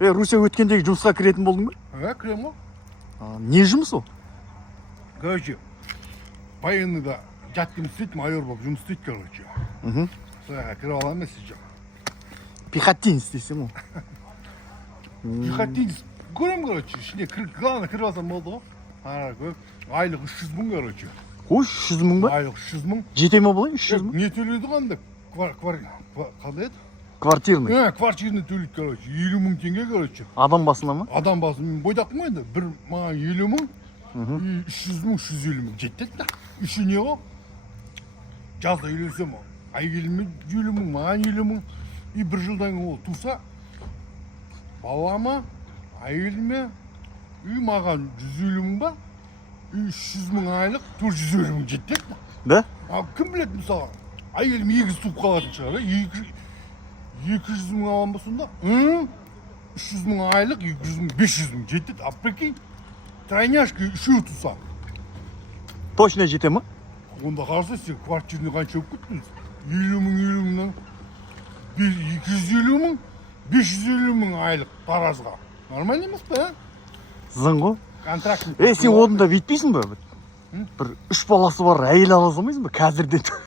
Руся өткендегі жұмысқа кіретін болдың ба? Кірем ғой. Не жұмыс ол? Короче, военныйда жаттым істейді, майор болып жұмыс істейді, короче. Сояға кіріп аламын сіз. Пехотинец дейсің ғой. Пехотинец. Көрем, короче, ішіне главное кіріп алсам болды ғой. Айлық 300 мың, короче. Ой, 300 мың ба? Айлық 300 мың. Жете ма бұлай 300 мың? Не төледі қандай? Қандай еді? Квартирный. Квартирный төлейді, короче. 50 мың теңге, короче. Адам басына ма? Адам басы мен бойдақпын ғой енді. Бір маған 50 мың, 300 мың, 350 мың жетеді да. Үші не ғой? Жазда үйленсем, әйеліме 50 мың, маған 50 мың. И бір жылдан кейін ол туса, балама, әйеліме, үй маған 150 мың ба, үй 300 мың айлық, 450 мың жетеді да. Да? Кім біледі мысалы, әйелім егіз туып қалатын шығар, 200 мың алам ба сонда? 300 мың айлық, 200 мың, 500 мың жетеді. А прикинь, тройняшка үшеу туса. Точно жете ма? Онда қарсы сен квартираны қанша өп кеттіңіз? 50 мыңнан 250 мың, 550 мың айлық таразға. Нормально емес па? Зың ғой. Контракт. Сен онда бүйтпейсің ба? Бір 3 баласы бар әйел ала салмайсың ба? Қазірден